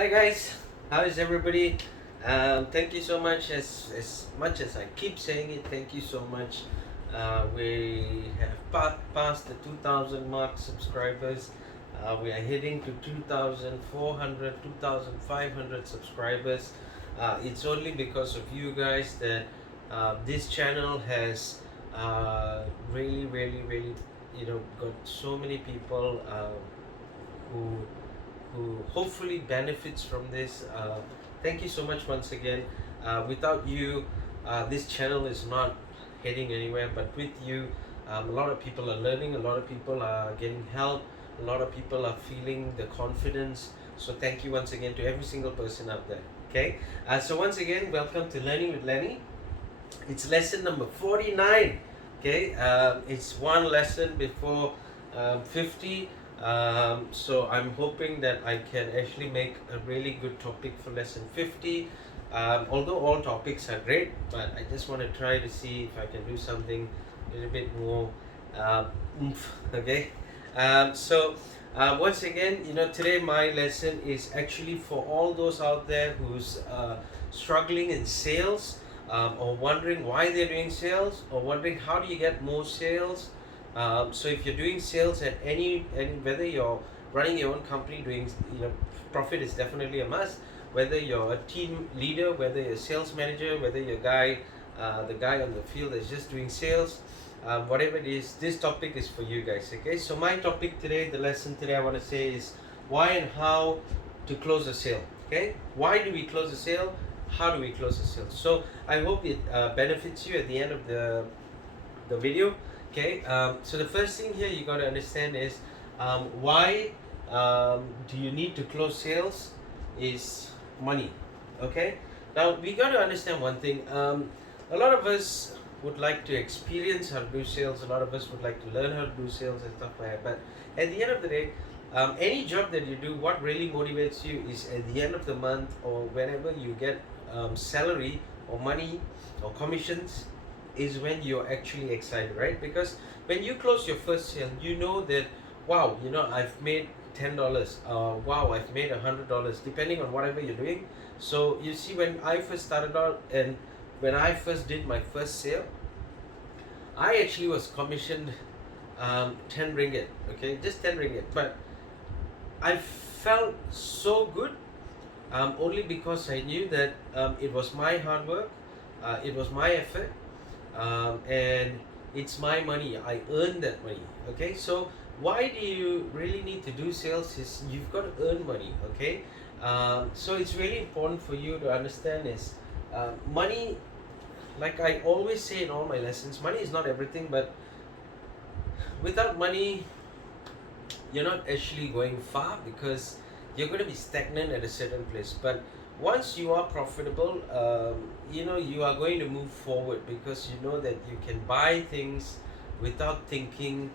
Hi guys, how is everybody? Thank you so much as I keep saying it. Thank you so much. We have passed the 2,000 mark subscribers. We are heading to 2,400, 2,500 subscribers. It's only because of you guys that this channel has really, got so many people who hopefully benefits from this. Thank you so much once again. Without you, this channel is not heading anywhere. But with you, a lot of people are learning. A lot of people are getting help. A lot of people are feeling the confidence. So thank you once again to every single person out there. Okay. So once again, welcome to Learning with Lenny. It's lesson number 49. Okay. It's one lesson before 50. So I'm hoping that I can actually make a really good topic for lesson 50. Although all topics are great, but I just want to try to see if I can do something a little bit more oomph, okay. Once again, today my lesson is actually for all those out there who's struggling in sales, or wondering why they're doing sales, or wondering how do you get more sales. So if you're doing sales at any whether you're running your own company, doing profit is definitely a must. Whether you're a team leader, whether you're a sales manager, whether you're the guy on the field that's just doing sales, whatever it is, this topic is for you guys. Okay, so my topic today, the lesson today, I want to say is why and how to close a sale. Okay, why do we close a sale? How do we close a sale? So I hope it benefits you at the end of the video. Okay, so the first thing here you got to understand is why do you need to close sales is money. Okay, now we got to understand one thing. A lot of us would like to experience how to do sales. A lot of us would like to learn how to do sales and stuff like that. But at the end of the day, any job that you do, what really motivates you is at the end of the month or whenever you get salary or money or commissions, is when you're actually excited, right? Because when you close your first sale, you know that, wow, I've made $10, wow, I've made $100, depending on whatever you're doing. So you see, when I first started out and when I first did my first sale, I actually was commissioned 10 ringgit, okay, just 10 ringgit. But I felt so good, only because I knew that it was my hard work, it was my effort, and it's my money. I earned that money. Okay, so why do you really need to do sales? Is you've got to earn money. Okay, so it's really important for you to understand is money. Like I always say in all my lessons, money is not everything. But without money, you're not actually going far, because you're going to be stagnant at a certain place. But once you are profitable, you are going to move forward, because you know that you can buy things without thinking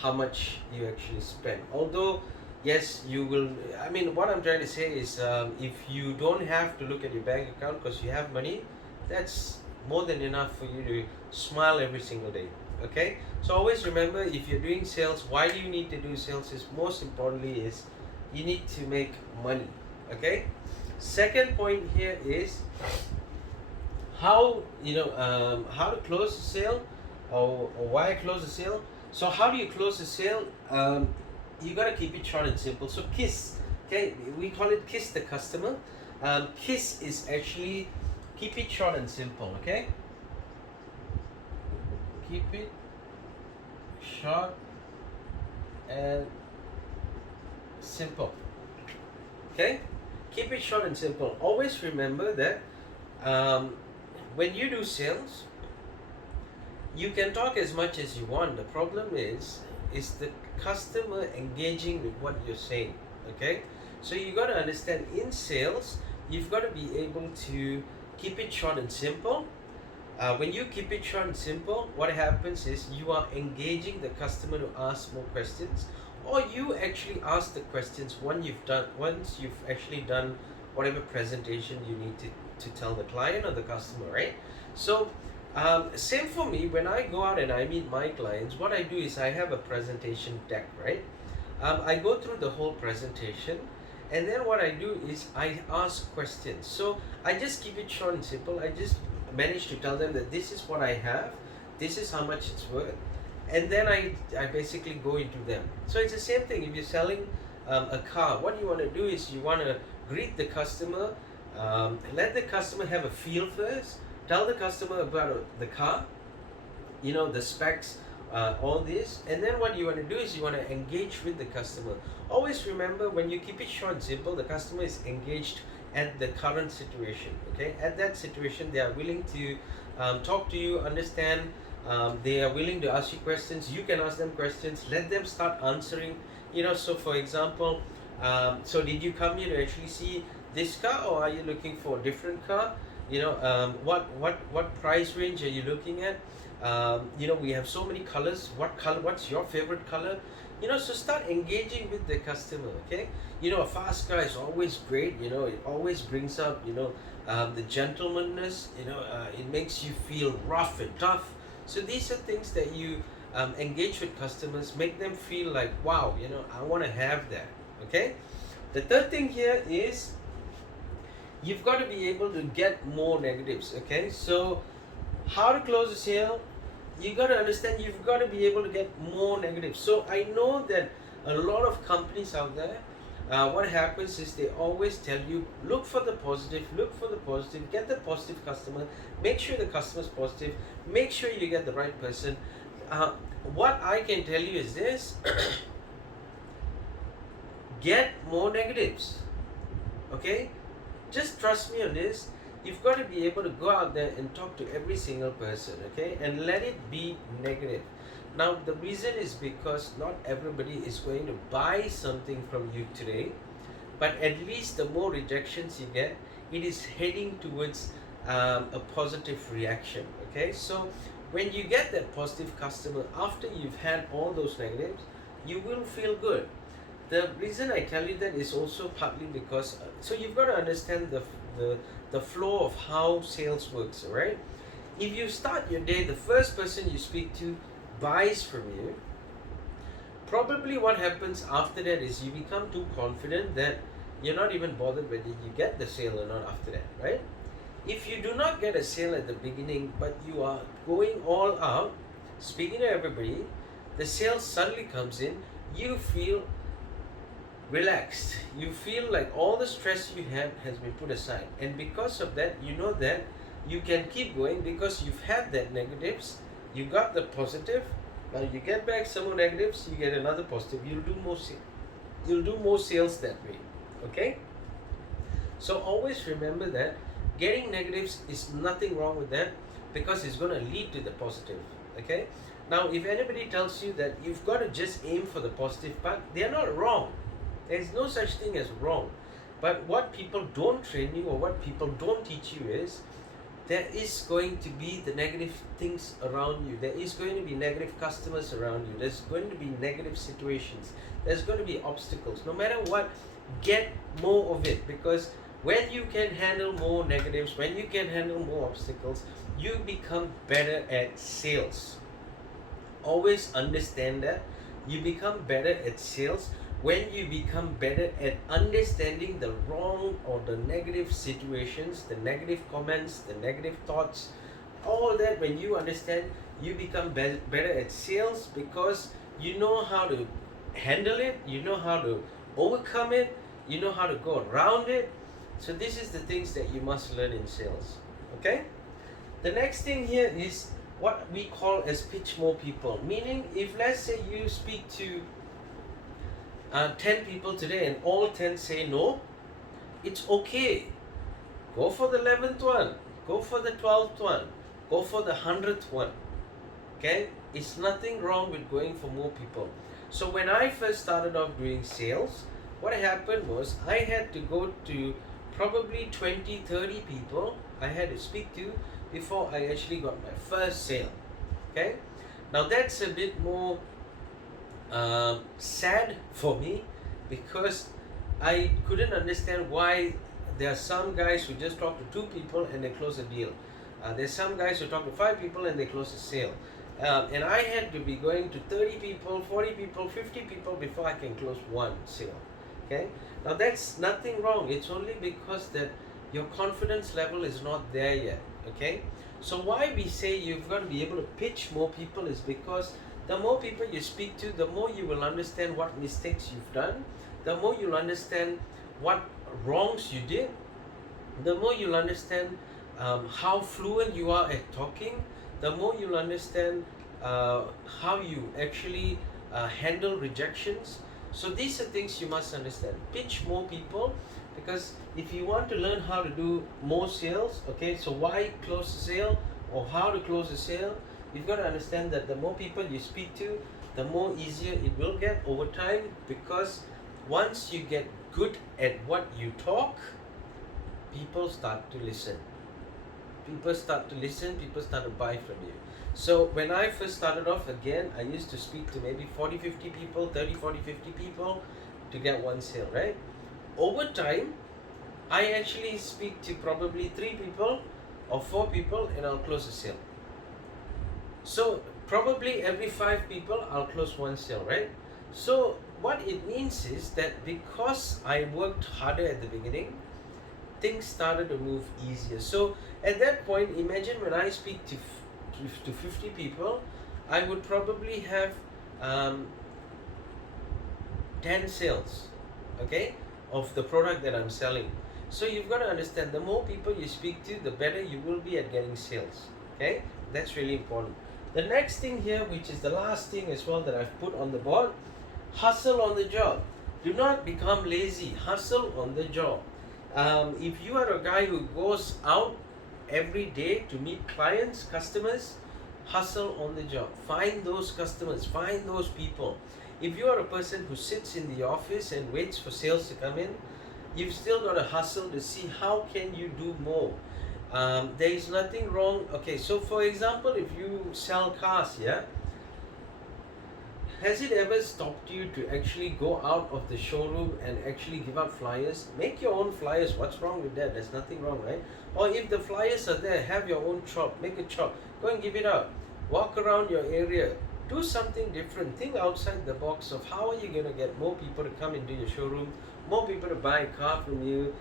how much you actually spend. Although, yes, you will. I mean, what I'm trying to say is, if you don't have to look at your bank account because you have money, that's more than enough for you to smile every single day. Okay, so always remember, if you're doing sales, why do you need to do sales? Is most importantly is you need to make money. Okay. Second point here is how how to close the sale, or why close the sale. So how do you close the sale? You gotta keep it short and simple. So KISS, okay, we call it KISS the customer. KISS is actually keep it short and simple. Okay, keep it short and simple. Okay, keep it short and simple. Always remember that when you do sales, you can talk as much as you want. The problem is the customer engaging with what you're saying. Okay, so you got to understand, in sales you've got to be able to keep it short and simple. When you keep it short and simple, what happens is you are engaging the customer to ask more questions, or you actually ask the questions once you've actually done whatever presentation you need to tell the client or the customer, right? So same for me. When I go out and I meet my clients, what I do is I have a presentation deck, right? I go through the whole presentation, And then what I do is I ask questions. So I just keep it short and simple. I just manage to tell them that this is what I have, this is how much it's worth, and then I basically go into them. So it's the same thing. If you're selling a car, what you want to do is you want to greet the customer, let the customer have a feel first, tell the customer about the car, the specs, all this, and then what you want to do is you want to engage with the customer. Always remember, when you keep it short and simple, the customer is engaged at the current situation. Okay, at that situation they are willing to talk to you, understand. They are willing to ask you questions, you can ask them questions, let them start answering. So for example, so did you come here to actually see this car, or are you looking for a different car? What price range are you looking at? We have so many colors. What color? What's your favorite color? So start engaging with the customer. Okay. A fast car is always great. It always brings up the gentlemanness. It makes you feel rough and tough. So these are things that you engage with customers, make them feel like, wow, I want to have that. Okay. The third thing here is you've got to be able to get more negatives. Okay. So how to close a sale, you got to understand, you've got to be able to get more negatives. So I know that a lot of companies out there, what happens is they always tell you, look for the positive, get the positive customer, make sure the customer's positive, make sure you get the right person. What I can tell you is this: get more negatives. Okay, just trust me on this. You've got to be able to go out there and talk to every single person, okay, and let it be negative. Now the reason is because not everybody is going to buy something from you today, but at least the more rejections you get, it is heading towards a positive reaction. Okay, so when you get that positive customer after you've had all those negatives, you will feel good. The reason I tell you that is also partly because so you've got to understand the flow of how sales works. Right, if you start your day, the first person you speak to buys from you, probably what happens after that is you become too confident that you're not even bothered whether you get the sale or not after that. Right, if you do not get a sale at the beginning but you are going all out speaking to everybody, the sale suddenly comes in, you feel relaxed, you feel like all the stress you had has been put aside, and because of that, you know that you can keep going because you've had that negatives, you got the positive, now you get back some more negatives, you get another positive, you'll do more sales that way. Okay, so always remember that getting negatives is nothing wrong with that, because it's going to lead to the positive. Okay, now if anybody tells you that you've got to just aim for the positive part, they're not wrong. There's no such thing as wrong. But what people don't train you, or what people don't teach you, is there is going to be the negative things around you. There is going to be negative customers around you. There's going to be negative situations. There's going to be obstacles. No matter what, get more of it, because when you can handle more negatives, when you can handle more obstacles, you become better at sales. Always understand that. You become better at sales when you become better at understanding the wrong or the negative situations, the negative comments, the negative thoughts, all that. When you understand, you become better at sales, because you know how to handle it, you know how to overcome it, you know how to go around it. So this is the things that you must learn in sales. Okay, the next thing here is what we call as pitch more people. Meaning, if let's say you speak to 10 people today and all 10 say no, it's okay. Go for the 11th one, go for the 12th one, go for the 100th one. Okay, it's nothing wrong with going for more people. So when I first started off doing sales, what happened was I had to go to probably 20-30 people I had to speak to before I actually got my first sale. Okay, now that's a bit more sad for me, because I couldn't understand why there are some guys who just talk to 2 people and they close a deal. There's some guys who talk to 5 people and they close a sale. And I had to be going to 30 people, 40 people, 50 people before I can close one sale. Okay, now that's nothing wrong. It's only because that your confidence level is not there yet. Okay, so why we say you've got to be able to pitch more people is because the more people you speak to, the more you will understand what mistakes you've done, the more you'll understand what wrongs you did, the more you'll understand how fluent you are at talking, the more you'll understand how you actually handle rejections. So these are things you must understand. Pitch more people, because if you want to learn how to do more sales, okay, so why close a sale or how to close a sale, you've got to understand that the more people you speak to, the more easier it will get over time, because once you get good at what you talk, people start to listen. People start to listen, people start to buy from you. So when I first started off, again, I used to speak to maybe 40, 50 people, 30, 40, 50 people to get one sale, right? Over time, I actually speak to probably 3 people or 4 people and I'll close a sale. So probably every 5 people, I'll close one sale, right? So what it means is that because I worked harder at the beginning, things started to move easier. So at that point, imagine when I speak to 50 people, I would probably have 10 sales, okay, of the product that I'm selling. So you've got to understand, the more people you speak to, the better you will be at getting sales. Okay, that's really important. The next thing here, which is the last thing as well that I've put on the board, hustle on the job. Do not become lazy. Hustle on the job. If you are a guy who goes out every day to meet clients, customers, hustle on the job. Find those customers, find those people. If you are a person who sits in the office and waits for sales to come in, you've still got to hustle to see how can you do more. There is nothing wrong. Okay, so for example, if you sell cars, yeah, has it ever stopped you to actually go out of the showroom and actually give out flyers? Make your own flyers. What's wrong with that? There's nothing wrong, right? Or if the flyers are there, have your own chop. Make a chop. Go and give it out. Walk around your area. Do something different. Think outside the box of how are you going to get more people to come into your showroom, more people to buy a car from you.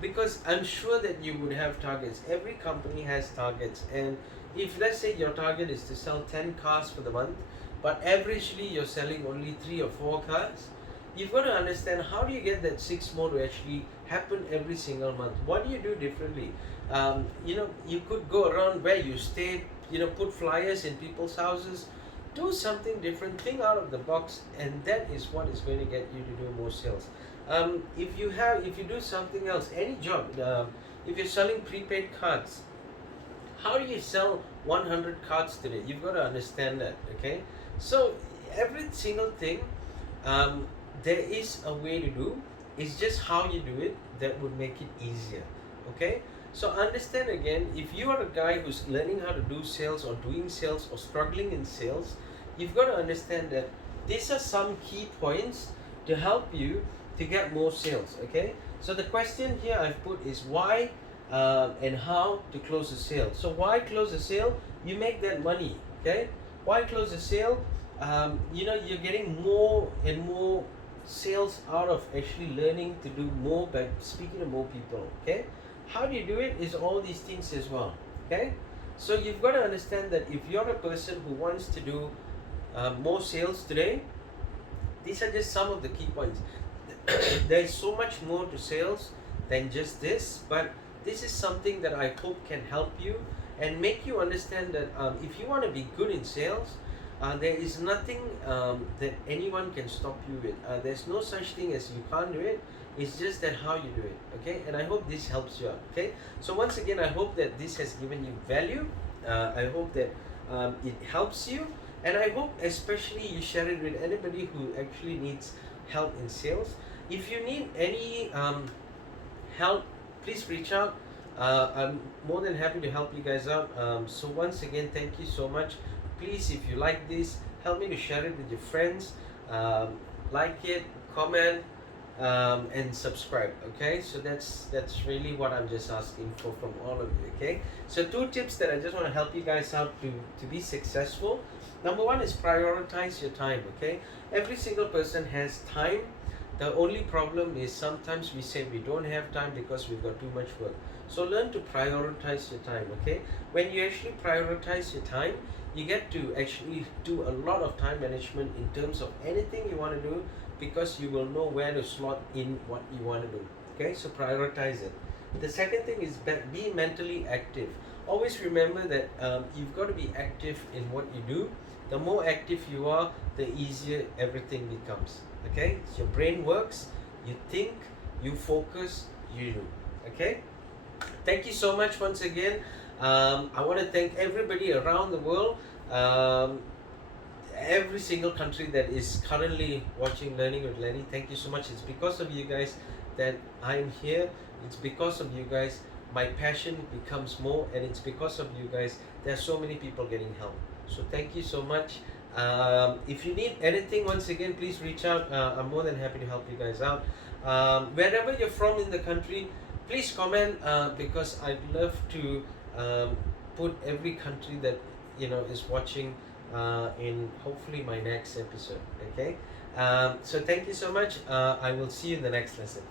Because I'm sure that you would have targets. Every company has targets. And if let's say your target is to sell 10 cars for the month, but averagely you're selling only 3 or 4 cars, you've got to understand how do you get that 6 more to actually happen every single month. What do you do differently? You could go around where you stay, put flyers in people's houses. Do something different, think out of the box, and that is what is going to get you to do more sales. If you do something else, any job, if you're selling prepaid cards, how do you sell 100 cards today? You've got to understand that, okay? So every single thing, there is a way to do. It's just how you do it that would make it easier, okay? So understand again, if you are a guy who's learning how to do sales or doing sales or struggling in sales, you've got to understand that these are some key points to help you to get more sales, okay? So the question here I've put is why and how to close a sale. So why close a sale? You make that money, okay? Why close a sale? You're getting more and more sales out of actually learning to do more by speaking to more people, okay? How do you do it is all these things as well, okay? So you've got to understand that if you're a person who wants to do more sales today, these are just some of the key points. There is so much more to sales than just this, but this is something that I hope can help you and make you understand that if you want to be good in sales, there is nothing that anyone can stop you with. There's no such thing as you can't do it. It's just that how you do it, okay? And I hope this helps you out, okay? So once again, I hope that this has given you value. I hope that it helps you, and I hope especially you share it with anybody who actually needs help in sales. If you need any help, please reach out. I'm more than happy to help you guys out. So once again, thank you so much. Please, if you like this, help me to share it with your friends. Like it, comment, and subscribe. Okay, so that's really what I'm just asking for from all of you. Okay, so 2 tips that I just want to help you guys out to be successful. Number 1 is prioritize your time. Okay, every single person has time, The only problem is sometimes we say we don't have time because we've got too much work. So learn to prioritize your time, okay? When you actually prioritize your time, you get to actually do a lot of time management in terms of anything you want to do, because you will know where to slot in what you want to do. Okay, so prioritize it. The second thing is be mentally active. Always remember that you've got to be active in what you do. The more active you are, the easier everything becomes. Okay, so your brain works, you think, you focus, you do. Okay, thank you so much once again. I want to thank everybody around the world. Um, every single country that is currently watching Learning with Lenny, thank you so much. It's because of you guys that I'm here. It's because of you guys my passion becomes more, and it's because of you guys there's so many people getting help. So thank you so much. If you need anything, once again, please reach out. I'm more than happy to help you guys out. Wherever you're from in the country, please comment, because I'd love to put every country that is watching in hopefully my next episode. Okay, so thank you so much. I will see you in the next lesson.